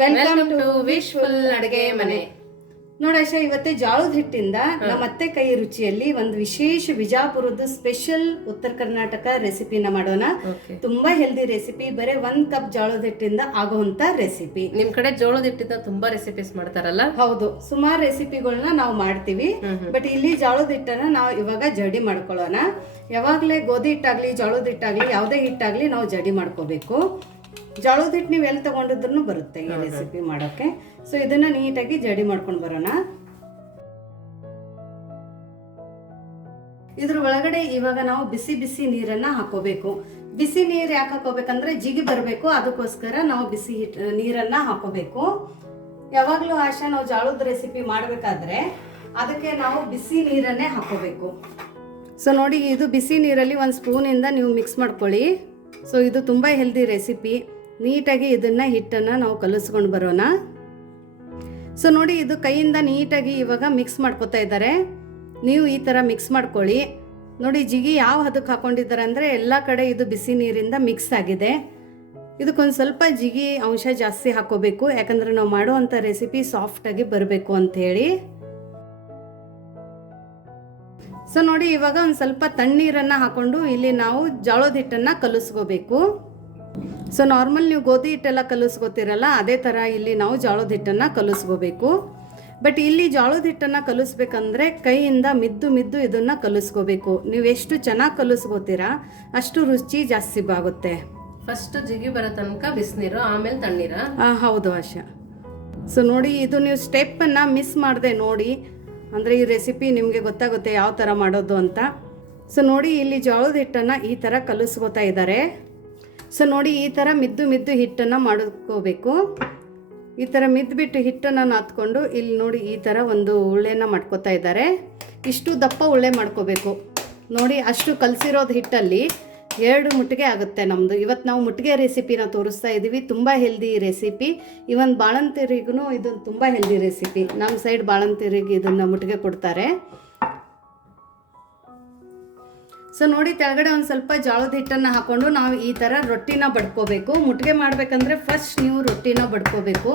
Welcome to wishful ಅಡುಗೆ ಮನೆ. ನೋಡಾಶ, ಇವತ್ತೇ ಜೋಳದ ಹಿಟ್ಟಿಂದ ನಮ್ಮ ಅತ್ತೆ ಕೈ ರುಚಿಯಲ್ಲಿ ಒಂದು ವಿಶೇಷ ವಿಜಾಪುರದ ಸ್ಪೆಷಲ್ ಉತ್ತರ ಕರ್ನಾಟಕ ರೆಸಿಪಿನ ಮಾಡೋಣ. ತುಂಬಾ ಹೆಲ್ದಿ ರೆಸಿಪಿ, ಬರೀ 1 ಕಪ್ ಜೋಳದ ಹಿಟ್ಟಿಂದ ಆಗುವಂತ ರೆಸಿಪಿ. ನಿಮ್ ಕಡೆ ಜೋಳದ ಹಿಟ್ಟಿಂದ ತುಂಬಾ ರೆಸಿಪೀಸ್ ಮಾಡ್ತಾರಲ್ಲ? ಹೌದು, ಸುಮಾರು ರೆಸಿಪಿಗಳನ್ನ ನಾವು ಮಾಡ್ತೀವಿ. ಬಟ್ ಇಲ್ಲಿ ಜೋಳದ ಹಿಟ್ಟನ್ನ ನಾವು ಇವಾಗ ಜಡಿ ಮಾಡ್ಕೊಳ್ಳೋಣ. ಯಾವಾಗ್ಲೇ ಗೋಧಿ ಹಿಟ್ಟಾಗ್ಲಿ ಜೋಳದ ಹಿಟ್ಟಾಗ್ಲಿ ಯಾವುದೇ ಹಿಟ್ಟಾಗ್ಲಿ ನಾವು ಜಡಿ ಮಾಡ್ಕೋಬೇಕು. ಜೋಳದ ಹಿಟ್ಟು ನೀವು ಎಲ್ಲಿ ತಗೊಂಡಿದ್ರು ಬರುತ್ತೆ ಈ ರೆಸಿಪಿ ಮಾಡೋಕೆ. ಸೊ ಇದನ್ನ ನೀಟಾಗಿ ಜಡಿ ಮಾಡ್ಕೊಂಡು ಬರೋಣ. ಇದ್ರ ಒಳಗಡೆ ಇವಾಗ ನಾವು ಬಿಸಿ ಬಿಸಿ ನೀರನ್ನ ಹಾಕೋಬೇಕು. ಬಿಸಿ ನೀರು ಯಾಕೆ ಹಾಕೋಬೇಕಂದ್ರೆ ಜಿಗಿ ಬರಬೇಕು, ಅದಕ್ಕೋಸ್ಕರ ನಾವು ಬಿಸಿ ನೀರನ್ನ ಹಾಕೋಬೇಕು. ಯಾವಾಗ್ಲೂ ಆಶಾ ನಾವು ಜೋಳದ ರೆಸಿಪಿ ಮಾಡಬೇಕಾದ್ರೆ ಅದಕ್ಕೆ ನಾವು ಬಿಸಿ ನೀರನ್ನೇ ಹಾಕೋಬೇಕು. ಸೊ ನೋಡಿ, ಇದು ಬಿಸಿ ನೀರಲ್ಲಿ 1 ಸ್ಪೂನಿಂದ ನೀವು ಮಿಕ್ಸ್ ಮಾಡ್ಕೊಳ್ಳಿ. ಸೊ ಇದು ತುಂಬ ಹೆಲ್ದಿ ರೆಸಿಪಿ. ನೀಟಾಗಿ ಇದನ್ನು ಹಿಟ್ಟನ್ನು ನಾವು ಕಲಿಸ್ಕೊಂಡು ಬರೋಣ. ಸೊ ನೋಡಿ, ಇದು ಕೈಯಿಂದ ನೀಟಾಗಿ ಇವಾಗ ಮಿಕ್ಸ್ ಮಾಡ್ಕೊತಾ ಇದ್ದಾರೆ. ನೀವು ಈ ಥರ ಮಿಕ್ಸ್ ಮಾಡ್ಕೊಳ್ಳಿ. ನೋಡಿ, ಜಿಗಿ ಯಾವ ಹದಕ್ಕೆ ಹಾಕೊಂಡಿದ್ದಾರೆ ಅಂದರೆ ಎಲ್ಲ ಕಡೆ ಇದು ಬಿಸಿ ನೀರಿಂದ ಮಿಕ್ಸ್ ಆಗಿದೆ. ಇದಕ್ಕೊಂದು ಸ್ವಲ್ಪ ಜಿಗಿ ಅಂಶ ಜಾಸ್ತಿ ಹಾಕೋಬೇಕು, ಯಾಕಂದರೆ ನಾವು ಮಾಡುವಂಥ ರೆಸಿಪಿ ಸಾಫ್ಟಾಗಿ ಬರಬೇಕು ಅಂಥೇಳಿ. ಸೊ ನೋಡಿ, ಇವಾಗ ಒಂದು ಸ್ವಲ್ಪ ತಣ್ಣೀರನ್ನು ಹಾಕೊಂಡು ಇಲ್ಲಿ ನಾವು ಜೋಳದ ಹಿಟ್ಟನ್ನು ಕಲಿಸ್ಕೋಬೇಕು. ಸೊ ನಾರ್ಮಲ್ ನೀವು ಗೋಧಿ ಹಿಟ್ಟೆಲ್ಲ ಕಲಿಸ್ಕೋತೀರಲ್ಲ, ಅದೇ ಥರ ಇಲ್ಲಿ ನಾವು ಜೋಳದ ಹಿಟ್ಟನ್ನು ಕಲಿಸ್ಕೋಬೇಕು. ಬಟ್ ಇಲ್ಲಿ ಜೋಳದ ಹಿಟ್ಟನ್ನು ಕಲಿಸ್ಬೇಕಂದ್ರೆ ಕೈಯಿಂದ ಮಿದ್ದು ಇದನ್ನು ಕಲಿಸ್ಕೋಬೇಕು. ನೀವು ಎಷ್ಟು ಚೆನ್ನಾಗಿ ಕಲಿಸ್ಕೋತೀರಾ ಅಷ್ಟು ರುಚಿ ಜಾಸ್ತಿ ಬಾಗುತ್ತೆ. ಫಸ್ಟ್ ಜಿಗಿ ಬರೋ ತನಕ ಬಿಸಿನೀರು, ಆಮೇಲೆ ತಣ್ಣೀರ? ಹೌದು ಆಶಾ. ಸೊ ನೋಡಿ, ಇದು ನೀವು ಸ್ಟೆಪ್ಪನ್ನು ಮಿಸ್ ಮಾಡದೆ ನೋಡಿ, ಅಂದರೆ ಈ ರೆಸಿಪಿ ನಿಮಗೆ ಗೊತ್ತಾಗುತ್ತೆ ಯಾವ ಥರ ಮಾಡೋದು ಅಂತ. ಸೊ ನೋಡಿ, ಇಲ್ಲಿ ಜೋಳದ ಹಿಟ್ಟನ್ನು ಈ ಥರ ಕಲಿಸ್ಕೋತಾ ಇದ್ದಾರೆ. ಸೊ ನೋಡಿ, ಈ ಥರ ಮಿದ್ದು ಹಿಟ್ಟನ್ನು ಮಾಡ್ಕೋಬೇಕು. ಈ ಥರ ಮಿದ್ದುಬಿಟ್ಟು ಹಿಟ್ಟನ್ನು ನಾದ್ಕೊಂಡು ಇಲ್ಲಿ ನೋಡಿ ಈ ಥರ ಒಂದು ಉಳ್ಳೆನ ಮಾಡ್ಕೋತಾ ಇದ್ದಾರೆ. ಇಷ್ಟು ದಪ್ಪ ಉಳ್ಳೆ ಮಾಡ್ಕೋಬೇಕು. ನೋಡಿ, ಅಷ್ಟು ಕಲಸಿರೋದು ಹಿಟ್ಟಲ್ಲಿ 2 ಮುಟ್ಟಿಗೆ ಆಗುತ್ತೆ ನಮ್ಮದು. ಇವತ್ತು ನಾವು ಮುಟ್ಟಿಗೆ ರೆಸಿಪಿನ ತೋರಿಸ್ತಾ ಇದ್ದೀವಿ. ತುಂಬ ಹೆಲ್ದಿ ರೆಸಿಪಿ. ಇವನ್ ಬಾಳಂತಿರಿಗೂ ಇದು ತುಂಬ ಹೆಲ್ದಿ ರೆಸಿಪಿ. ನಮ್ಮ ಸೈಡ್ ಬಾಳಂತಿರಿಗೆ ಇದನ್ನು ಮುಟ್ಟಿಗೆ ಕೊಡ್ತಾರೆ. ಸೊ ನೋಡಿ, ಕೆಳಗಡೆ ಒಂದು ಸ್ವಲ್ಪ ಜೋಳದ ಹಿಟ್ಟನ್ನು ಹಾಕ್ಕೊಂಡು ನಾವು ಈ ಥರ ರೊಟ್ಟಿನ ಬಡ್ಕೋಬೇಕು. ಮುಟ್ಟಿಗೆ ಮಾಡಬೇಕಂದ್ರೆ ಫಸ್ಟ್ ನೀವು ರೊಟ್ಟಿನ ಬಡ್ಕೋಬೇಕು.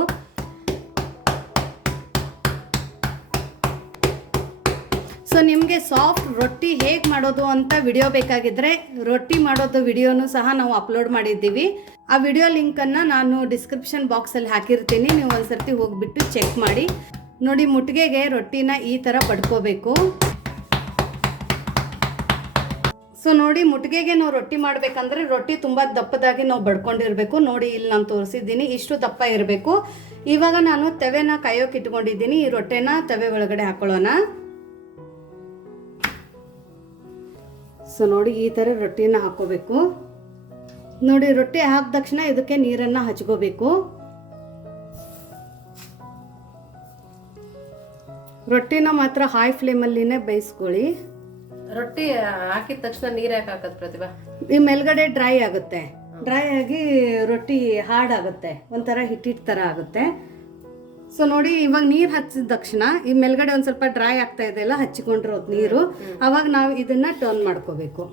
ಸೊ ನಿಮಗೆ ಸಾಫ್ಟ್ ರೊಟ್ಟಿ ಹೇಗೆ ಮಾಡೋದು ಅಂತ ವಿಡಿಯೋ ಬೇಕಾಗಿದ್ದರೆ ರೊಟ್ಟಿ ಮಾಡೋದು ವಿಡಿಯೋನು ಸಹ ನಾವು ಅಪ್ಲೋಡ್ ಮಾಡಿದ್ದೀವಿ. ಆ ವಿಡಿಯೋ ಲಿಂಕನ್ನು ನಾನು ಡಿಸ್ಕ್ರಿಪ್ಷನ್ ಬಾಕ್ಸಲ್ಲಿ ಹಾಕಿರ್ತೀನಿ. ನೀವು ಒಂದು ಸರ್ತಿ ಹೋಗಿಬಿಟ್ಟು ಚೆಕ್ ಮಾಡಿ. ನೋಡಿ, ಮುಟ್ಟಿಗೆಗೆ ರೊಟ್ಟಿನ ಈ ಥರ ಬಡ್ಕೋಬೇಕು. ಸೊ ನೋಡಿ, ಮುಟ್ಟಿಗೆಗೆ ನಾವು ರೊಟ್ಟಿ ಮಾಡಬೇಕಂದ್ರೆ ರೊಟ್ಟಿ ತುಂಬ ದಪ್ಪದಾಗಿ ನಾವು ಬಡ್ಕೊಂಡಿರಬೇಕು. ನೋಡಿ, ಇಲ್ಲಿ ನಾನು ತೋರಿಸಿದ್ದೀನಿ, ಇಷ್ಟು ದಪ್ಪ ಇರಬೇಕು. ಇವಾಗ ನಾನು ತವೆನ ಕಾಯೋಕೆ ಇಟ್ಕೊಂಡಿದ್ದೀನಿ. ಈ ರೊಟ್ಟಿನ ತವೆ ಒಳಗಡೆ ಹಾಕೊಳ್ಳೋಣ. ಸೊ ನೋಡಿ, ಈ ಥರ ರೊಟ್ಟಿನ ಹಾಕೋಬೇಕು. ನೋಡಿ, ರೊಟ್ಟಿ ಹಾಕಿದ ತಕ್ಷಣ ಇದಕ್ಕೆ ನೀರನ್ನು ಹಚ್ಕೋಬೇಕು. ರೊಟ್ಟಿನ ಮಾತ್ರ ಹೈ ಫ್ಲೇಮಲ್ಲಿನೇ ಬೇಯಿಸ್ಕೊಳ್ಳಿ. ರೊಟ್ಟಿ ಹಾಕಿದ ತಕ್ಷಣ ನೀರು ಯಾಕೆ ಹಾಕೋದು ಪ್ರತಿಭಾ? ಈ ಮೇಲ್ಗಡೆ ಡ್ರೈ ಆಗುತ್ತೆ. ಡ್ರೈ ಆಗಿ ರೊಟ್ಟಿ ಹಾರ್ಡ್ ಆಗುತ್ತೆ, ಒಂಥರ ಹಿಟ್ಟಿಟ್ಟು ಥರ ಆಗುತ್ತೆ. ಸೊ ನೋಡಿ, ಇವಾಗ ನೀರು ಹಚ್ಚಿದ ತಕ್ಷಣ ಈ ಮೇಲ್ಗಡೆ ಒಂದು ಸ್ವಲ್ಪ ಡ್ರೈ ಆಗ್ತಾ ಇದೆ ಅಲ್ಲ, ಹಚ್ಚಿಕೊಂಡಿರೋದು ನೀರು, ಅವಾಗ ನಾವು ಇದನ್ನು ಟರ್ನ್ ಮಾಡ್ಕೋಬೇಕು.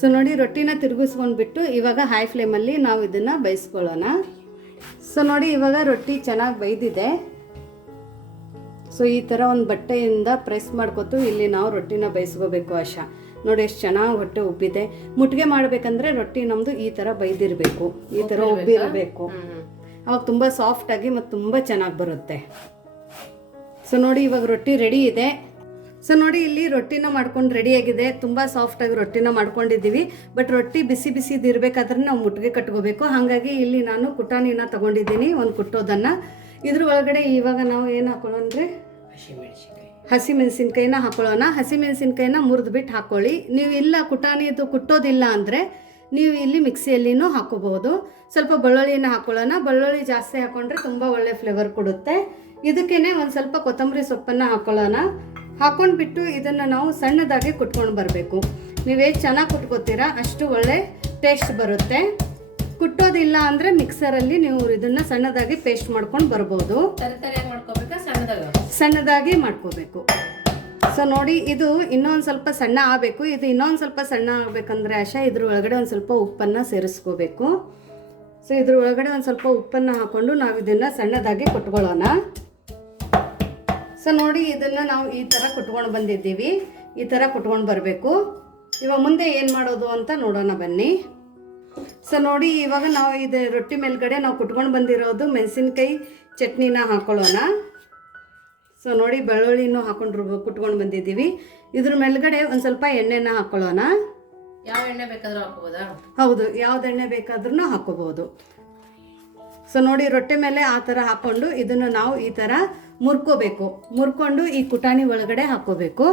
ಸೊ ನೋಡಿ, ರೊಟ್ಟಿನ ತಿರುಗಿಸ್ಕೊಂಡ್ಬಿಟ್ಟು ಇವಾಗ ಹೈ ಫ್ಲೇಮಲ್ಲಿ ನಾವು ಇದನ್ನು ಬೇಯಿಸ್ಕೊಳ್ಳೋಣ. ಸೊ ನೋಡಿ, ಇವಾಗ ರೊಟ್ಟಿ ಚೆನ್ನಾಗಿ ಬೇಯ್ದಿದೆ. ಸೊ ಈ ಥರ ಒಂದು ಬಟ್ಟೆಯಿಂದ ಪ್ರೆಸ್ ಮಾಡ್ಕೊತು ಇಲ್ಲಿ ನಾವು ರೊಟ್ಟಿನ ಬೇಯಿಸ್ಕೋಬೇಕು. ಆಶಾ ನೋಡಿ, ಎಷ್ಟು ಚೆನ್ನಾಗಿ ಹೊಟ್ಟೆ ಉಬ್ಬಿದೆ. ಮುಟ್ಟಿಗೆ ಮಾಡಬೇಕಂದ್ರೆ ರೊಟ್ಟಿ ನಮ್ಮದು ಈ ಥರ ಬೈದಿರಬೇಕು, ಈ ಥರ ಉಬ್ಬಿರಬೇಕು. ಅವಾಗ ತುಂಬ ಸಾಫ್ಟಾಗಿ ಮತ್ತು ತುಂಬ ಚೆನ್ನಾಗಿ ಬರುತ್ತೆ. ಸೊ ನೋಡಿ, ಇವಾಗ ರೊಟ್ಟಿ ರೆಡಿ ಇದೆ. ಸೊ ನೋಡಿ, ಇಲ್ಲಿ ರೊಟ್ಟಿನ ಮಾಡ್ಕೊಂಡು ರೆಡಿಯಾಗಿದೆ. ತುಂಬ ಸಾಫ್ಟಾಗಿ ರೊಟ್ಟಿನ ಮಾಡ್ಕೊಂಡಿದ್ದೀವಿ. ಬಟ್ ರೊಟ್ಟಿ ಬಿಸಿ ಇರಬೇಕಾದ್ರೆ ನಾವು ಮುಟ್ಟಿಗೆ ಕಟ್ಕೋಬೇಕು. ಹಾಗಾಗಿ ಇಲ್ಲಿ ನಾನು ಕುಟಾಣಿನ ತೊಗೊಂಡಿದ್ದೀನಿ, ಒಂದು ಕುಟ್ಟೋದನ್ನು. ಇದ್ರ ಒಳಗಡೆ ಇವಾಗ ನಾವು ಏನು ಹಾಕೊಳ್ಳೋಣ ಅಂದರೆ ಹಸಿಮೆಣಸಿನ್ಕಾಯಿನ ಹಾಕೊಳ್ಳೋಣ. ಹಸಿಮೆಣಸಿನ್ಕಾಯಿನ ಮುರಿದ್ಬಿಟ್ಟು ಹಾಕ್ಕೊಳ್ಳಿ. ನೀವು ಇಲ್ಲ ಕುಟಾಣಿದು ಕುಟ್ಟೋದಿಲ್ಲ ಅಂದರೆ ನೀವು ಇಲ್ಲಿ ಮಿಕ್ಸಿಯಲ್ಲಿನೂ ಹಾಕೋಬಹುದು. ಸ್ವಲ್ಪ ಬೆಳ್ಳುಳ್ಳಿನ ಹಾಕೊಳ್ಳೋಣ. ಬೆಳ್ಳುಳ್ಳಿ ಜಾಸ್ತಿ ಹಾಕೊಂಡ್ರೆ ತುಂಬ ಒಳ್ಳೆ ಫ್ಲೇವರ್ ಕೊಡುತ್ತೆ. ಇದಕ್ಕೇನೆ ಒಂದು ಸ್ವಲ್ಪ ಕೊತ್ತಂಬರಿ ಸೊಪ್ಪನ್ನು ಹಾಕೊಳ್ಳೋಣ. ಹಾಕೊಂಡ್ಬಿಟ್ಟು ಇದನ್ನು ನಾವು ಸಣ್ಣದಾಗಿ ಕುಟ್ಕೊಂಡು ಬರಬೇಕು. ನೀವೇನು ಚೆನ್ನಾಗಿ ಕುಟ್ಕೋತೀರಾ ಅಷ್ಟು ಒಳ್ಳೆ ಟೇಸ್ಟ್ ಬರುತ್ತೆ. ಕುಟ್ಟೋದಿಲ್ಲ ಅಂದರೆ ಮಿಕ್ಸರಲ್ಲಿ ನೀವು ಇದನ್ನು ಸಣ್ಣದಾಗಿ ಪೇಸ್ಟ್ ಮಾಡ್ಕೊಂಡು ಬರ್ಬೋದು. ಸಣ್ಣದಾಗಿ ಮಾಡ್ಕೋಬೇಕು. ಸೊ ನೋಡಿ, ಇದು ಇನ್ನೊಂದು ಸ್ವಲ್ಪ ಸಣ್ಣ ಆಗಬೇಕು. ಇದು ಇನ್ನೊಂದು ಸ್ವಲ್ಪ ಸಣ್ಣ ಆಗಬೇಕಂದ್ರೆ ಆಶಾ ಇದ್ರ ಒಳಗಡೆ ಒಂದು ಸ್ವಲ್ಪ ಉಪ್ಪನ್ನು ಸೇರಿಸ್ಕೋಬೇಕು. ಸೊ ಇದ್ರ ಒಳಗಡೆ ಒಂದು ಸ್ವಲ್ಪ ಉಪ್ಪನ್ನು ಹಾಕ್ಕೊಂಡು ನಾವು ಇದನ್ನು ಸಣ್ಣದಾಗಿ ಕುಟ್ಕೊಳ್ಳೋಣ. ಸೊ ನೋಡಿ ಇದನ್ನು ನಾವು ಈ ಥರ ಕುಟ್ಕೊಂಡು ಬಂದಿದ್ದೀವಿ. ಈ ಥರ ಕುಟ್ಕೊಂಡು ಬರಬೇಕು. ಇವಾಗ ಮುಂದೆ ಏನು ಮಾಡೋದು ಅಂತ ನೋಡೋಣ ಬನ್ನಿ. ಸೊ ನೋಡಿ ಇವಾಗ ನಾವು ಇದು ರೊಟ್ಟಿ ಮೇಲ್ಗಡೆ ನಾವು ಕುಟ್ಕೊಂಡು ಬಂದಿರೋದು ಮೆಣಸಿನ್ಕಾಯಿ ಚಟ್ನಿನ ಹಾಕ್ಕೊಳ್ಳೋಣ. ಸೊ ನೋಡಿ ಬೆಳ್ಳುಳ್ಳಿನೂ ಹಾಕೊಂಡು ಕುಟ್ಕೊಂಡು ಬಂದಿದ್ದೀವಿ. ಇದ್ರ ಮೇಲ್ಗಡೆ ಒಂದು ಸ್ವಲ್ಪ ಎಣ್ಣೆನ ಹಾಕ್ಕೊಳ್ಳೋಣ. ಯಾವ ಎಣ್ಣೆ ಬೇಕಾದ್ರೂ ಹಾಕೋಬೋದಾ? ಹೌದು, ಯಾವ್ದು ಎಣ್ಣೆ ಬೇಕಾದ್ರೂ ಹಾಕೋಬಹುದು. ಸೊ ನೋಡಿ ರೊಟ್ಟೆ ಮೇಲೆ ಆ ಥರ ಹಾಕ್ಕೊಂಡು ಇದನ್ನು ನಾವು ಈ ಥರ ಮುರ್ಕೊಂಡು ಈ ಕುಟಾಣಿ ಒಳಗಡೆ ಹಾಕ್ಕೋಬೇಕು.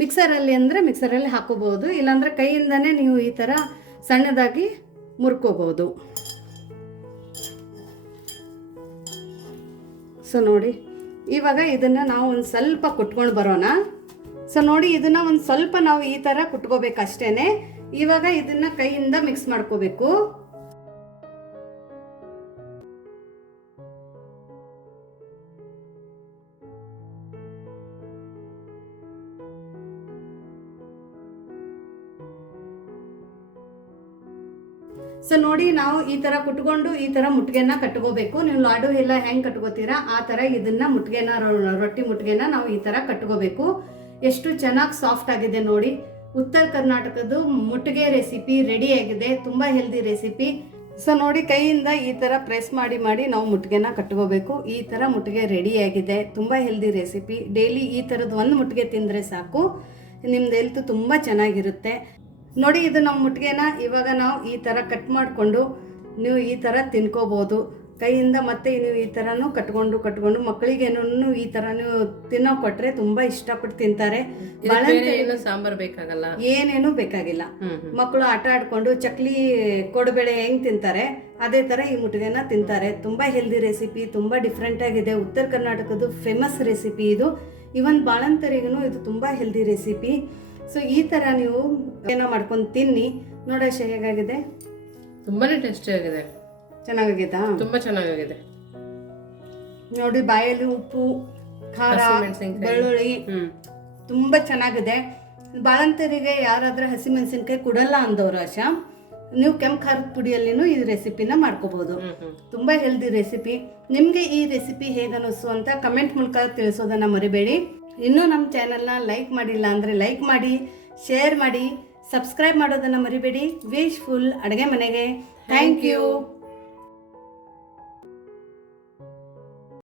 ಮಿಕ್ಸರಲ್ಲಿ ಅಂದರೆ ಮಿಕ್ಸರಲ್ಲಿ ಹಾಕೋಬಹುದು, ಇಲ್ಲಾಂದರೆ ಕೈಯಿಂದನೇ ನೀವು ಈ ಥರ ಸಣ್ಣದಾಗಿ ಮುರ್ಕೋಬಹುದು. ಸೊ ನೋಡಿ ಇವಾಗ ಇದನ್ನು ನಾವು ಒಂದು ಸ್ವಲ್ಪ ಕುಟ್ಕೊಂಡು ಬರೋಣ. ಸೊ ನೋಡಿ ಇದನ್ನು ಒಂದು ಸ್ವಲ್ಪ ನಾವು ಈ ಥರ ಕುಟ್ಕೋಬೇಕಷ್ಟೇ. ಇವಾಗ ಇದನ್ನು ಕೈಯಿಂದ ಮಿಕ್ಸ್ ಮಾಡ್ಕೋಬೇಕು. ಸೊ ನೋಡಿ ನಾವು ಈ ಥರ ಕುಟ್ಕೊಂಡು ಈ ಥರ ಮುಟ್ಗೆನ ಕಟ್ಕೋಬೇಕು. ನೀವು ಲಾಡು ಎಲ್ಲ ಹೆಂಗೆ ಕಟ್ಕೋತೀರಾ ಆ ಥರ ಇದನ್ನ ಮುಟ್ಗೆನ ರೊಟ್ಟಿ ಮುಟ್ಗೆನ ನಾವು ಈ ಥರ ಕಟ್ಕೋಬೇಕು. ಎಷ್ಟು ಚೆನ್ನಾಗಿ ಸಾಫ್ಟ್ ಆಗಿದೆ ನೋಡಿ. ಉತ್ತರ ಕರ್ನಾಟಕದ ಮುಟ್ಗೆ ರೆಸಿಪಿ ರೆಡಿ ಆಗಿದೆ. ತುಂಬ ಹೆಲ್ದಿ ರೆಸಿಪಿ. ಸೊ ನೋಡಿ ಕೈಯಿಂದ ಈ ಥರ ಪ್ರೆಸ್ ಮಾಡಿ ನಾವು ಮುಟ್ಗೆನ ಕಟ್ಕೋಬೇಕು. ಈ ಥರ ಮುಟ್ಗೆ ರೆಡಿ ಆಗಿದೆ. ತುಂಬ ಹೆಲ್ದಿ ರೆಸಿಪಿ. ಡೈಲಿ ಈ ಥರದ್ದು ಒಂದು ಮುಟ್ಗೆ ತಿಂದರೆ ಸಾಕು, ನಿಮ್ದು ಹೆಲ್ತ್ ತುಂಬ ಚೆನ್ನಾಗಿರುತ್ತೆ. ನೋಡಿ ಇದು ನಮ್ಮ ಮುಟ್ಗೆನ ಇವಾಗ ನಾವು ಈ ಥರ ಕಟ್ ಮಾಡಿಕೊಂಡು ನೀವು ಈ ಥರ ತಿನ್ಕೋಬೋದು ಕೈಯಿಂದ. ಮತ್ತೆ ನೀವು ಈ ಥರನೂ ಕಟ್ಕೊಂಡು ಮಕ್ಕಳಿಗೇನು ಈ ಥರ ನೀವು ತಿನ್ನೋ ಕೊಟ್ಟರೆ ತುಂಬ ಇಷ್ಟಪಟ್ಟು ತಿಂತಾರೆ. ಸಾಂಬಾರ್ ಬೇಕಾಗಲ್ಲ, ಏನೇನು ಬೇಕಾಗಿಲ್ಲ. ಮಕ್ಕಳು ಆಟ ಆಡ್ಕೊಂಡು ಚಕ್ಲಿ ಕೊಡಬೇಳೆ ಹೆಂಗೆ ತಿಂತಾರೆ ಅದೇ ಥರ ಈ ಮುಟ್ಗೆನ ತಿಂತಾರೆ. ತುಂಬ ಹೆಲ್ದಿ ರೆಸಿಪಿ, ತುಂಬ ಡಿಫ್ರೆಂಟ್ ಆಗಿದೆ. ಉತ್ತರ ಕರ್ನಾಟಕದ ಫೇಮಸ್ ರೆಸಿಪಿ ಇದು. ಇವನ್ ಬಾಳಂತರಿಗೂ ಇದು ತುಂಬ ಹೆಲ್ದಿ ರೆಸಿಪಿ. ಸೊ ಈ ಥರ ನೀವು ಏನೋ ಮಾಡ್ಕೊಂಡು ತಿನ್ನಿ. ನೋಡೋಶ ಹೇಗಾಗಿದೆ? ತುಂಬಾನೇ ಟೇಸ್ಟಿ ಆಗಿದೆ. ಚೆನ್ನಾಗಿದಾ? ತುಂಬಾ ಚೆನ್ನಾಗಿದೆ ನೋಡಿ. ಬಾಯಲ್ಲಿ ಉಪ್ಪು, ಖಾರ, ಬೆಳ್ಳುಳ್ಳಿ ತುಂಬ ಚೆನ್ನಾಗಿದೆ. ಬಾಳಂತರಿಗೆ ಯಾರಾದ್ರೂ ಹಸಿಮೆಣಸಿನ್ಕಾಯಿ ಕೊಡಲ್ಲ ಅಂದವ್ರು ಆಶಾ, ನೀವು ಕೆಂಪು ಖಾರದ ಪುಡಿಯಲ್ಲಿನೂ ಈ ರೆಸಿಪಿನ ಮಾಡ್ಕೋಬಹುದು. ತುಂಬ ಹೆಲ್ದಿ ರೆಸಿಪಿ. ನಿಮಗೆ ಈ ರೆಸಿಪಿ ಹೇಗೆ ಅನ್ನಿಸ್ತು ಅಂತ ಕಮೆಂಟ್ ಮೂಲಕ ತಿಳಿಸೋದನ್ನು ಮರಿಬೇಡಿ. ಇನ್ನೂ ನಮ್ಮ ಚಾನಲ್ನ ಲೈಕ್ ಮಾಡಿಲ್ಲ ಅಂದರೆ ಲೈಕ್ ಮಾಡಿ, ಶೇರ್ ಮಾಡಿ, ಸಬ್ಸ್ಕ್ರೈಬ್ ಮಾಡೋದನ್ನು ಮರಿಬೇಡಿ. ವಿಶ್ಫುಲ್ ಅಡುಗೆ ಮನೆಗೆ ಥ್ಯಾಂಕ್ ಯು.